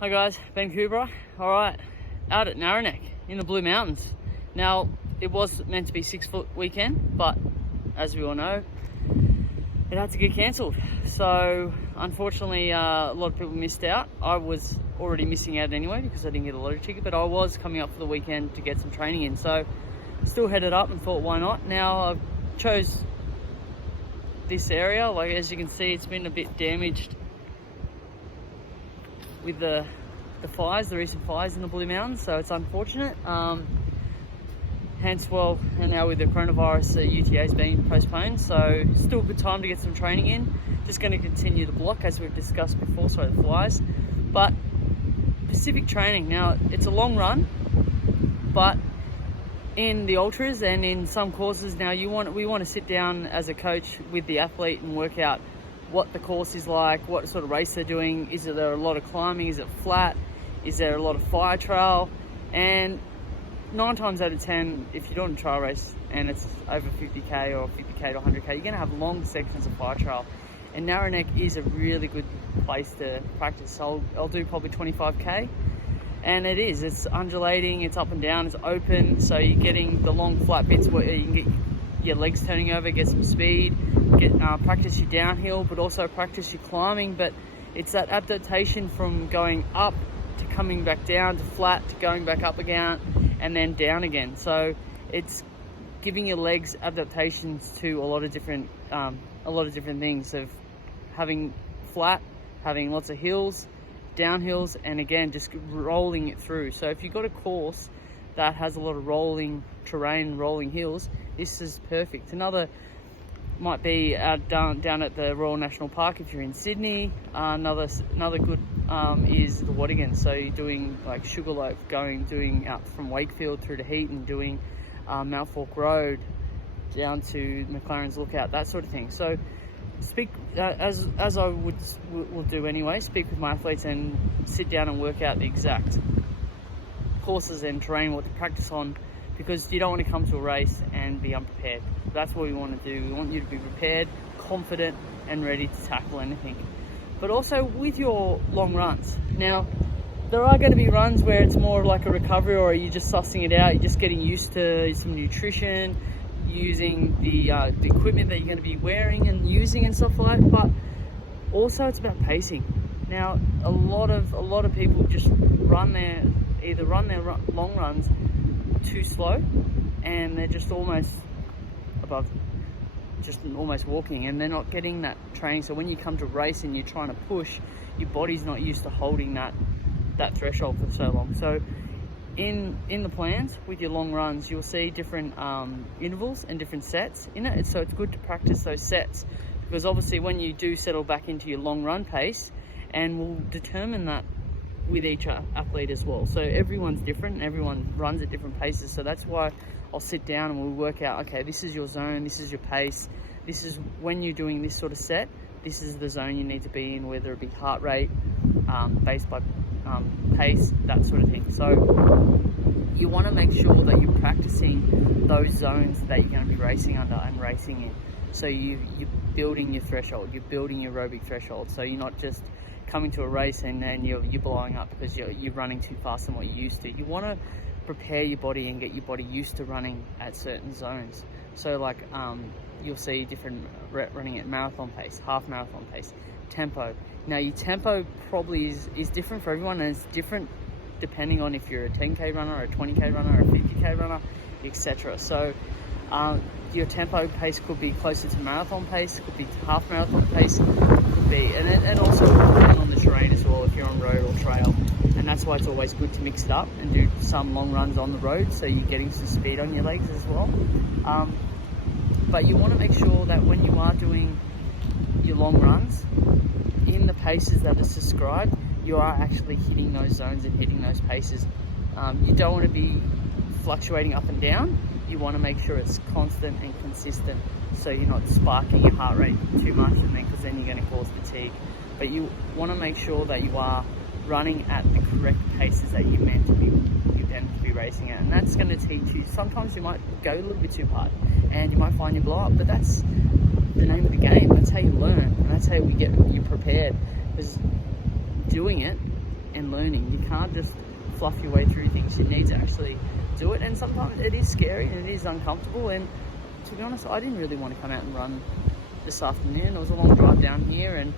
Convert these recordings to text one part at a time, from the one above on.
Hi guys, Ben Kubra. Alright, out at Narrowneck in the Blue Mountains. Now, it was meant to be 6 foot weekend, but as we all know, it had to get cancelled. So, unfortunately, a lot of people missed out. I was already missing out anyway because I didn't get a lottery ticket, but I was coming up for the weekend to get some training in. So, still headed up and thought, why not? Now, I chose this area. Like, as you can see, it's been a bit damaged with the fires, the recent fires in the Blue Mountains, so it's unfortunate. Hence, well, and now with the coronavirus, the UTA is being postponed, so still a good time to get some training in. Just going to continue the block as we've discussed before, sorry, the flies. But specific training, now it's a long run, but in the ultras and in some courses now, we want to sit down as a coach with the athlete and work out what the course is like, what sort of race they're doing. Is there a lot of climbing? Is it flat? Is there a lot of fire trail? And 9 times out of 10, if you're doing a trail race and it's over 50k or 50k to 100k, you're going to have long sections of fire trail. And Narrowneck is a really good place to practice. So I'll do probably 25k. And it's undulating, it's up and down, it's open. So you're getting the long flat bits where you can get your legs turning over, get some speed, practice your downhill, but also practice your climbing. But it's that adaptation from going up to coming back down to flat to going back up again and then down again. So it's giving your legs adaptations to a lot of different things, of having flat, having lots of hills, downhills, and again just rolling it through. So if you've got a course that has a lot of rolling terrain, rolling hills, this is perfect. Another might be down at the Royal National Park if you're in Sydney. Another good is the Waddingon. So you're doing like Sugarloaf, doing out from Wakefield through to Heaton, doing Mount Fork Road down to McLaren's Lookout, that sort of thing. So speak as I will do anyway. Speak with my athletes and sit down and work out the exact courses and terrain, what to practice on, because you don't want to come to a race and be unprepared. That's what we want to do. We want you to be prepared, confident, and ready to tackle anything. But also with your long runs. Now, there are going to be runs where it's more like a recovery, or you're just sussing it out, you're just getting used to some nutrition, using the equipment that you're going to be wearing and using and stuff like that. But also it's about pacing. Now, a lot of people just run their long runs too slow, and they're just almost walking, and they're not getting that training. So when you come to race and you're trying to push, your body's not used to holding that threshold for so long. So in the plans with your long runs, you'll see different intervals and different sets in it. So it's good to practice those sets, because obviously when you do settle back into your long run pace, and we'll determine that with each athlete as well. So everyone's different and everyone runs at different paces. So that's why I'll sit down and we'll work out, okay, this is your zone, this is your pace, this is when you're doing this sort of set, this is the zone you need to be in, whether it be heart rate, based by pace, that sort of thing. So you want to make sure that you're practicing those zones that you're going to be racing under and racing in. So you're building your threshold, you're building your aerobic threshold. So you're not just coming to a race and then you're blowing up because you're running too fast than what you used to. You want to prepare your body and get your body used to running at certain zones. So like you'll see different running at marathon pace, half marathon pace, tempo. Now your tempo probably is different for everyone, and it's different depending on if you're a 10k runner or a 20k runner or a 50k runner, etc. So your tempo pace could be closer to marathon pace, could be half marathon pace, could be, and also depending on the terrain as well, if you're on road or trail. And that's why it's always good to mix it up and do some long runs on the road, so you're getting some speed on your legs as well. But you want to make sure that when you are doing your long runs, in the paces that is described, you are actually hitting those zones and hitting those paces. You don't want to be fluctuating up and down. You want to make sure it's constant and consistent, so you're not sparking your heart rate too much, and because then you're going to cause fatigue. But you want to make sure that you are running at the correct paces that you're meant to be racing at, and that's going to teach you. Sometimes you might go a little bit too hard, and you might find you blow up. But that's the name of the game. That's how you learn, and that's how we get you prepared. Because doing it and learning. You can't just fluff your way through things. You need to actually do it, and sometimes it is scary and it is uncomfortable. And to be honest, I didn't really want to come out and run this afternoon. It was a long drive down here, and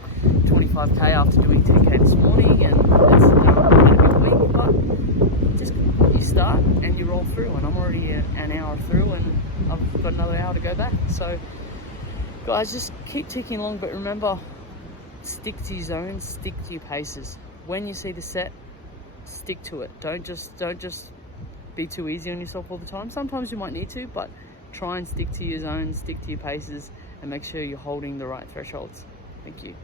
25k after doing 10k this morning, and it's been a good week. But just you start and you roll through, and I'm already an hour through, and I've got another hour to go back. So guys, just keep ticking along, but remember, stick to your zones, stick to your paces. When you see the set, stick to it. Don't just be too easy on yourself all the time. Sometimes you might need to, but try and stick to your zones, stick to your paces, and make sure you're holding the right thresholds. Thank you.